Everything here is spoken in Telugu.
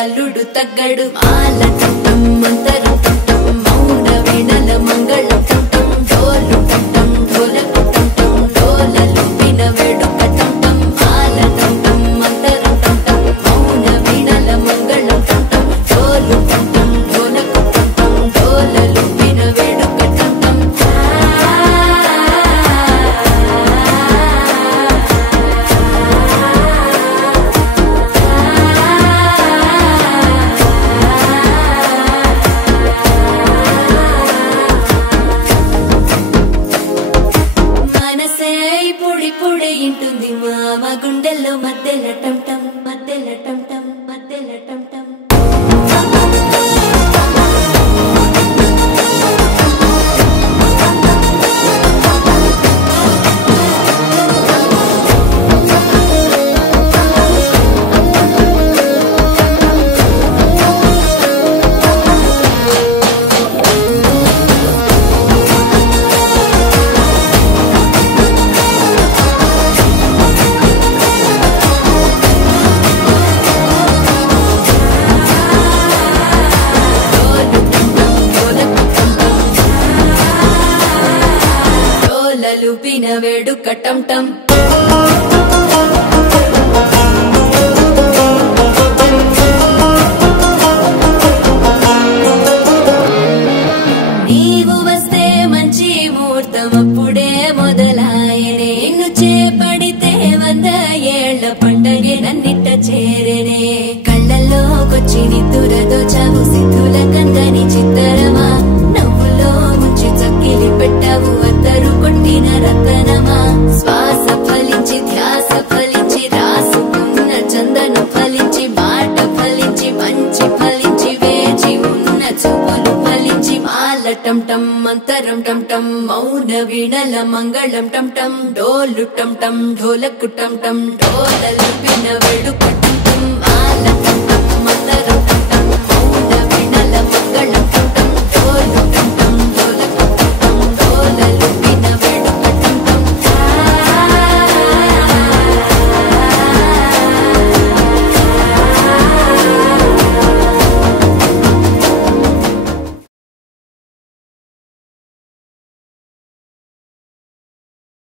అల్లుడు తగ్గడు మాల టం మంతరం టం మౌన వీణల మంగళం టం డోలు టం ఢోలకు టం డోలలు విన వేడుక టం మాల టం మంతరం టం మౌన వీణల మంగళం టం డోలు టం ఢోలకు టం డోలలు విన వేడుక టం ఇంటుంది మామ గుండెల్లో మధ్యల టం టం మధ్యల టం టం మధ్యల టం టం లూపిన వేడుక టం టం నీవు వస్తే మంచి ముహూర్తం అప్పుడే మొదలాయనే నిన్ను చేపడితే 100 ఏళ్ల పండగే నన్నిట్ట చేరనే కళ్ళల్లోకొచ్చి నిద్దురదోచావు సిద్ధుల కందని చిత్తరమా నవ్వులో ముంచి చక్కిలి పెట్టావు అద్దరు కొట్టిన రతనమా శ్వాస ఫలించి ధ్యాస ఫలించి రాసుకున్న చందనం ఫలించి మాట ఫలించి మంచి ఫలించి వేచి ఉన్న చూపులు ఫలించి మాల టం టం మంతరం టం టం మౌన వీణల మంగళం టం టం డోలు టం టం ఢోలకు టం టం డోలలు విన వేడుక టం టం మాల టం టం మంతరం టం టం మౌన వీణల మంగళం